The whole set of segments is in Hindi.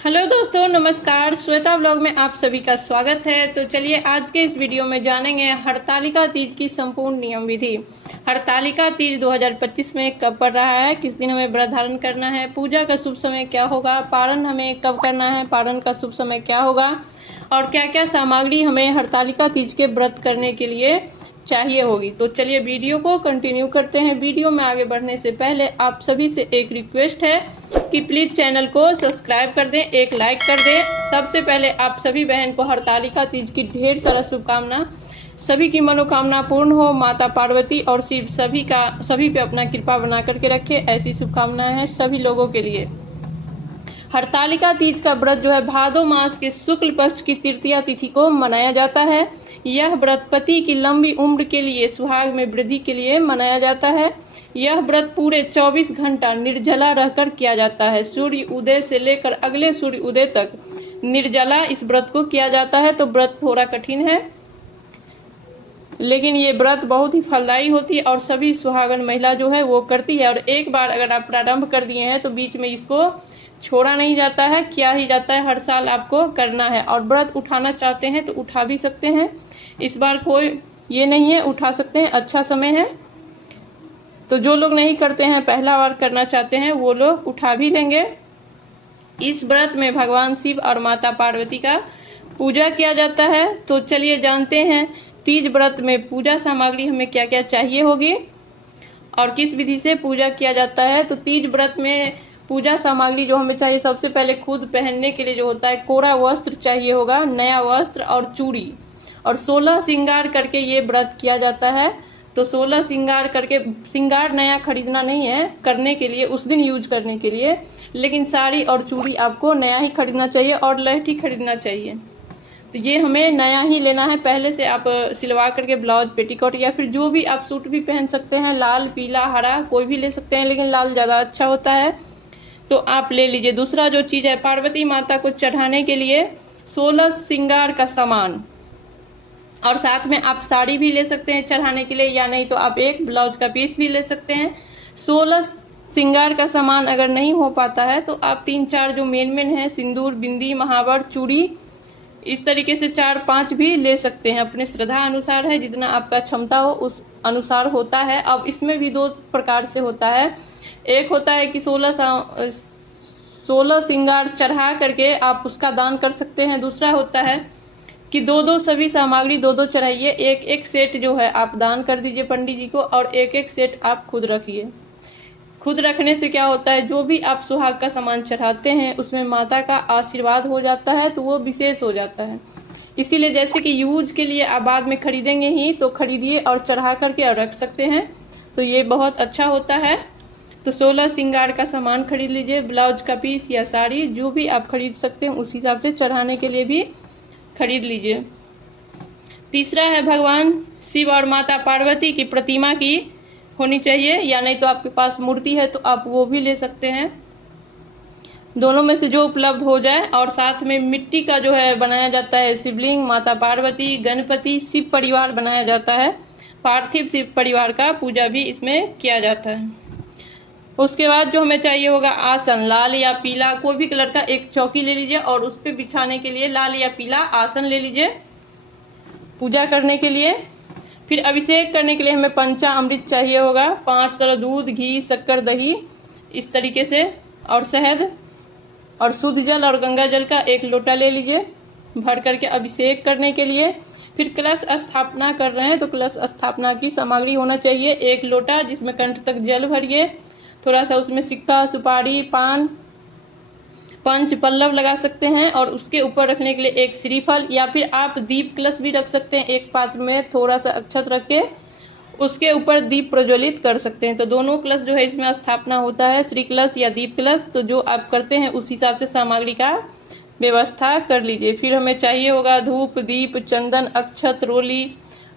हेलो दोस्तों, नमस्कार। श्वेता ब्लॉग में आप सभी का स्वागत है। तो चलिए आज के इस वीडियो में जानेंगे हरतालिका तीज की संपूर्ण नियम विधि। हरतालिका तीज 2025 में कब पड़ रहा है, किस दिन हमें व्रत धारण करना है, पूजा का शुभ समय क्या होगा, पारण हमें कब करना है, पारण का शुभ समय क्या होगा और क्या क्या सामग्री हमें हरतालिका तीज के व्रत करने के लिए चाहिए होगी। तो चलिए वीडियो को कंटिन्यू करते हैं। वीडियो में आगे बढ़ने से पहले आप सभी से एक रिक्वेस्ट है कि प्लीज चैनल को सब्सक्राइब कर दें, एक लाइक कर दें। सबसे पहले आप सभी बहन को हरतालिका तीज की ढेर सारा शुभकामना। सभी की मनोकामना पूर्ण हो, माता पार्वती और शिव सभी पे अपना कृपा बना करके रखे, ऐसी शुभकामनाएं हैं सभी लोगों के लिए। हरतालिका तीज का व्रत जो है भादो मास के शुक्ल पक्ष की तृतीया तिथि को मनाया जाता है। यह व्रत पति की लंबी उम्र के लिए, सुहाग में वृद्धि के लिए मनाया जाता है। यह व्रत पूरे 24 घंटा निर्जला रहकर किया जाता है। सूर्य उदय से लेकर अगले सूर्य उदय तक निर्जला इस व्रत को किया जाता है। तो व्रत थोड़ा कठिन है, लेकिन ये व्रत बहुत ही फलदायी होती है और सभी सुहागन महिला जो है वो करती है। और एक बार अगर आप प्रारंभ कर दिए हैं तो बीच में इसको छोड़ा नहीं जाता है, किया ही जाता है। हर साल आपको करना है और व्रत उठाना चाहते हैं तो उठा भी सकते हैं। इस बार कोई ये नहीं है, उठा सकते हैं, अच्छा समय है। तो जो लोग नहीं करते हैं, पहला बार करना चाहते हैं, वो लोग उठा भी लेंगे। इस व्रत में भगवान शिव और माता पार्वती का पूजा किया जाता है। तो चलिए जानते हैं तीज व्रत में पूजा सामग्री हमें क्या क्या चाहिए होगी और किस विधि से पूजा किया जाता है। तो तीज व्रत में पूजा सामग्री जो हमें चाहिए, सबसे पहले खुद पहनने के लिए जो होता है कोरा वस्त्र चाहिए होगा, नया वस्त्र और चूड़ी, और 16 श्रृंगार करके ये व्रत किया जाता है। तो 16 श्रृंगार करके, श्रृंगार नया खरीदना नहीं है करने के लिए, उस दिन यूज करने के लिए, लेकिन साड़ी और चूड़ी आपको नया ही खरीदना चाहिए और लहठी खरीदना चाहिए। तो ये हमें नया ही लेना है। पहले से आप सिलवा करके ब्लाउज, पेटीकोट या फिर जो भी आप सूट भी पहन सकते हैं, लाल, पीला, हरा कोई भी ले सकते हैं, लेकिन लाल ज़्यादा अच्छा होता है, तो आप ले लीजिए। दूसरा जो चीज़ है, पार्वती माता को चढ़ाने के लिए 16 श्रृंगार का सामान, और साथ में आप साड़ी भी ले सकते हैं चढ़ाने के लिए, या नहीं तो आप एक ब्लाउज का पीस भी ले सकते हैं। 16 श्रृंगार का सामान अगर नहीं हो पाता है तो आप 3-4 जो मेन है, सिंदूर, बिंदी, महावर, चूड़ी, इस तरीके से 4-5 भी ले सकते हैं। अपने श्रद्धा अनुसार है, जितना आपका क्षमता हो उस अनुसार होता है। अब इसमें भी 2 प्रकार से होता है। एक होता है कि 16 श्रृंगार चढ़ा करके आप उसका दान कर सकते हैं। दूसरा होता है कि 2-2 सभी सामग्री 2-2 चढ़ाइए, एक सेट जो है आप दान कर दीजिए पंडित जी को, और एक सेट आप खुद रखिए। खुद रखने से क्या होता है, जो भी आप सुहाग का सामान चढ़ाते हैं उसमें माता का आशीर्वाद हो जाता है, तो वो विशेष हो जाता है। इसीलिए जैसे कि यूज के लिए आप बाद में खरीदेंगे ही, तो खरीदिए और चढ़ा करके और रख सकते हैं, तो ये बहुत अच्छा होता है। तो 16 श्रृंगार का सामान खरीद लीजिए, ब्लाउज का पीस या साड़ी जो भी आप खरीद सकते हैं, उस हिसाब से चढ़ाने के लिए भी खरीद लीजिए। तीसरा है, भगवान शिव और माता पार्वती की प्रतिमा की होनी चाहिए, या नहीं तो आपके पास मूर्ति है तो आप वो भी ले सकते हैं, दोनों में से जो उपलब्ध हो जाए। और साथ में मिट्टी का जो है बनाया जाता है शिवलिंग, माता पार्वती, गणपति, शिव परिवार बनाया जाता है। पार्थिव शिव परिवार का पूजा भी इसमें किया जाता है। उसके बाद जो हमें चाहिए होगा आसन, लाल या पीला कोई भी कलर का एक चौकी ले लीजिए और उस पर बिछाने के लिए लाल या पीला आसन ले लीजिए पूजा करने के लिए। फिर अभिषेक करने के लिए हमें पंचामृत चाहिए होगा, 5 तरह दूध, घी, शक्कर, दही, इस तरीके से, और शहद, और शुद्ध जल और गंगा जल का 1 लोटा ले लीजिए भर करके अभिषेक करने के लिए। फिर कलश स्थापना कर रहे हैं तो कलश स्थापना की सामग्री होना चाहिए 1 लोटा, जिसमें कंठ तक जल भरिए, थोड़ा सा उसमें सिक्का, सुपारी, पान, पंच पल्लव लगा सकते हैं, और उसके ऊपर रखने के लिए 1 श्रीफल, या फिर आप दीप कलश भी रख सकते हैं। एक पात्र में थोड़ा सा अक्षत रख के उसके ऊपर दीप प्रज्वलित कर सकते हैं। तो दोनों कलश जो है इसमें स्थापना होता है, श्री कलश या दीप कलश। तो जो आप करते हैं उस हिसाब से सामग्री का व्यवस्था कर लीजिए। फिर हमें चाहिए होगा धूप, दीप, चंदन, अक्षत, रोली,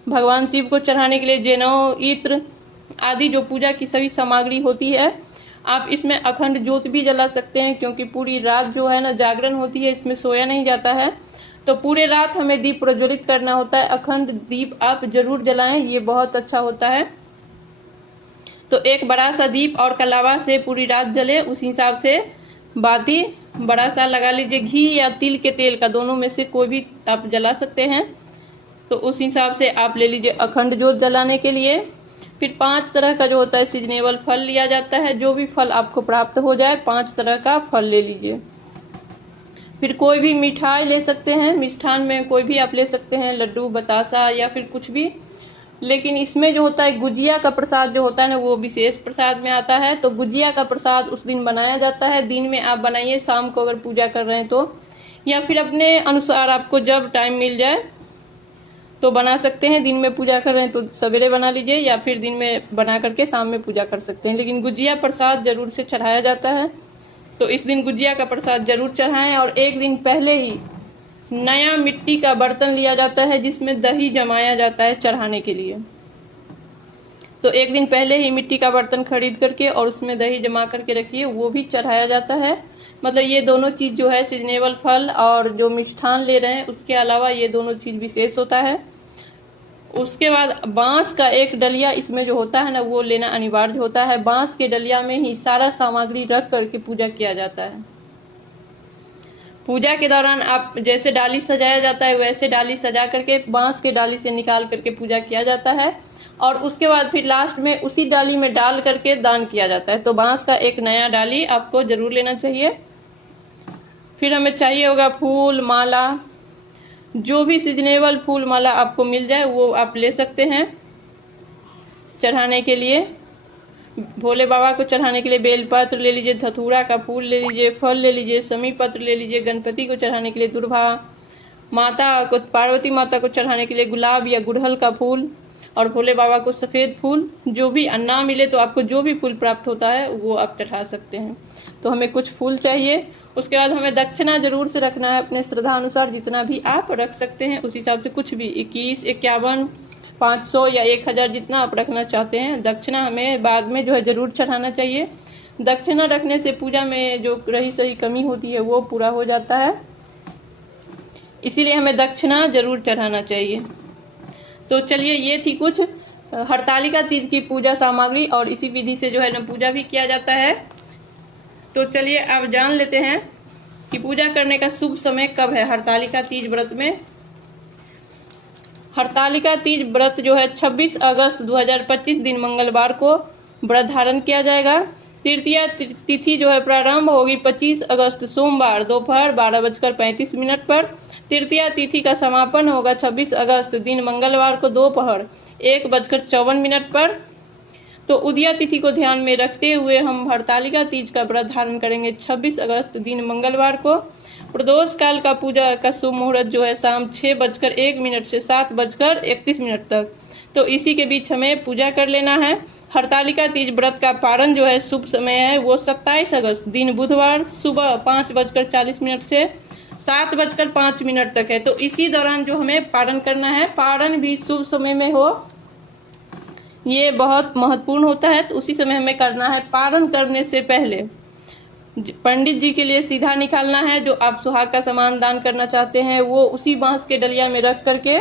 भगवान शिव को चढ़ाने के लिए जनेऊ, इत्र आदि जो पूजा की सभी सामग्री होती है। आप इसमें अखंड ज्योत भी जला सकते हैं, क्योंकि पूरी रात जो है ना जागरण होती है, इसमें सोया नहीं जाता है, तो पूरे रात हमें दीप प्रज्वलित करना होता है। अखंड दीप आप जरूर जलाएं, ये बहुत अच्छा होता है। तो एक बड़ा सा दीप और कलावा से पूरी रात जले, उस हिसाब से बाती बड़ा सा लगा लीजिए। घी या तिल के तेल का, दोनों में से कोई भी आप जला सकते हैं। तो उस हिसाब से आप ले लीजिए अखंड जोत जलाने के लिए। फिर 5 तरह का जो होता है सीजनेबल फल लिया जाता है। जो भी फल आपको प्राप्त हो जाए 5 तरह का फल ले लीजिए। फिर कोई भी मिठाई ले सकते हैं, मिष्ठान में कोई भी आप ले सकते हैं, लड्डू, बतासा या फिर कुछ भी। लेकिन इसमें जो होता है गुजिया का प्रसाद जो होता है ना, वो विशेष प्रसाद में आता है। तो गुजिया का प्रसाद उस दिन बनाया जाता है। दिन में आप बनाइए, शाम को अगर पूजा कर रहे हैं तो, या फिर अपने अनुसार आपको जब टाइम मिल जाए तो बना सकते हैं। दिन में पूजा कर रहे हैं तो सवेरे बना लीजिए, या फिर दिन में बना करके शाम में पूजा कर सकते हैं। लेकिन गुजिया प्रसाद जरूर से चढ़ाया जाता है, तो इस दिन गुजिया का प्रसाद जरूर चढ़ाएं। और एक दिन पहले ही नया मिट्टी का बर्तन लिया जाता है जिसमें दही जमाया जाता है चढ़ाने के लिए। तो एक दिन पहले ही मिट्टी का बर्तन खरीद करके और उसमें दही जमा करके रखिए, वो भी चढ़ाया जाता है। मतलब ये दोनों चीज जो है सीजनेबल फल और जो मिष्ठान ले रहे हैं उसके अलावा ये दोनों चीज विशेष होता है। उसके बाद बांस का एक डलिया इसमें जो होता है ना, वो लेना अनिवार्य होता है। बांस के डलिया में ही सारा सामग्री रख करके पूजा किया जाता है। पूजा के दौरान आप जैसे डाली सजाया जाता है वैसे डाली सजा करके बांस के डाली से निकाल करके पूजा किया जाता है। और उसके बाद फिर लास्ट में उसी डाली में डाल करके दान किया जाता है। तो बांस का एक नया डाली आपको जरूर लेना चाहिए। फिर हमें चाहिए होगा फूल माला। जो भी सीजनेबल फूल माला आपको मिल जाए वो आप ले सकते हैं चढ़ाने के लिए। भोले बाबा को चढ़ाने के लिए बेलपत्र ले लीजिए, धतूरा का फूल ले लीजिए, फल ले लीजिए, समी पत्र ले लीजिए। गणपति को चढ़ाने के लिए दुर्वा, माता को, पार्वती माता को चढ़ाने के लिए गुलाब या गुड़हल का फूल, और भोले बाबा को सफ़ेद फूल। जो भी ना मिले तो आपको जो भी फूल प्राप्त होता है वो आप चढ़ा सकते हैं। तो हमें कुछ फूल चाहिए। उसके बाद हमें दक्षिणा जरूर से रखना है अपने श्रद्धा अनुसार, जितना भी आप रख सकते हैं उस हिसाब से कुछ भी 21, 51, 500 या 1000 जितना आप रखना चाहते हैं। दक्षिणा हमें बाद में जो है जरूर चढ़ाना चाहिए। दक्षिणा रखने से पूजा में जो रही सही कमी होती है वो पूरा हो जाता है, इसीलिए हमें दक्षिणा जरूर चढ़ाना चाहिए। तो चलिए ये थी कुछ हरतालिका तीज की पूजा सामग्री, और इसी विधि से जो है ना पूजा भी किया जाता है। तो चलिए अब जान लेते हैं कि पूजा करने का शुभ समय कब है हरतालिका तीज व्रत में। हरतालिका तीज व्रत जो है 26 अगस्त 2025 दिन मंगलवार को व्रत धारण किया जाएगा। तृतीया तिथि जो है प्रारंभ होगी 25 अगस्त सोमवार दोपहर 12:35 पर। तृतीया तिथि का समापन होगा 26 अगस्त दिन मंगलवार को दोपहर 1:54 पर। तो उदया तिथि को ध्यान में रखते हुए हम हरतालिका तीज का व्रत धारण करेंगे 26 अगस्त दिन मंगलवार को। प्रदोष काल का पूजा का शुभ मुहूर्त जो है शाम 6:01 से 7:31 तक। तो इसी के बीच हमें पूजा कर लेना है। हरतालिका तीज व्रत का पारण जो है शुभ समय है वो 27 अगस्त दिन बुधवार सुबह 5:40 से 7:05 तक है। तो इसी दौरान जो हमें पारण करना है, पारण भी शुभ समय में हो, ये बहुत महत्वपूर्ण होता है। तो उसी समय हमें करना है। पारण करने से पहले पंडित जी के लिए सीधा निकालना है। जो आप सुहाग का सामान दान करना चाहते हैं वो उसी बांस के डलिया में रख करके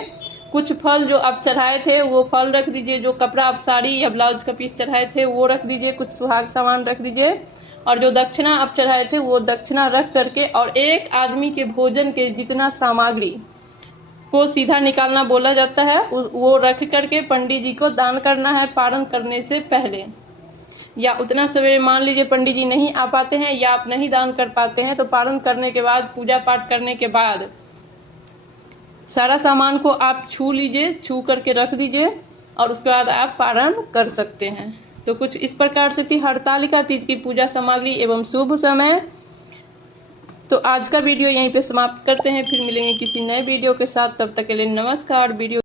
कुछ फल जो आप चढ़ाए थे वो फल रख दीजिए। जो कपड़ा आप साड़ी या ब्लाउज का पीस चढ़ाए थे वो रख दीजिए। कुछ सुहाग सामान रख दीजिए, और जो दक्षिणा आप चढ़ाए थे वो दक्षिणा रख करके, और एक आदमी के भोजन के जितना सामग्री को सीधा निकालना बोला जाता है वो रख करके पंडित जी को दान करना है पारण करने से पहले। या उतना सवेरे मान लीजिए पंडित जी नहीं आ पाते हैं या आप नहीं दान कर पाते हैं, तो पारण करने के बाद, पूजा पाठ करने के बाद सारा सामान को आप छू लीजिए, छू करके रख दीजिए, और उसके बाद आप पारण कर सकते हैं। तो कुछ इस प्रकार से थी हरतालिका तीज की पूजा सामग्री एवं शुभ समय। तो आज का वीडियो यहीं पे समाप्त करते हैं, फिर मिलेंगे किसी नए वीडियो के साथ। तब तक के लिए नमस्कार। वीडियो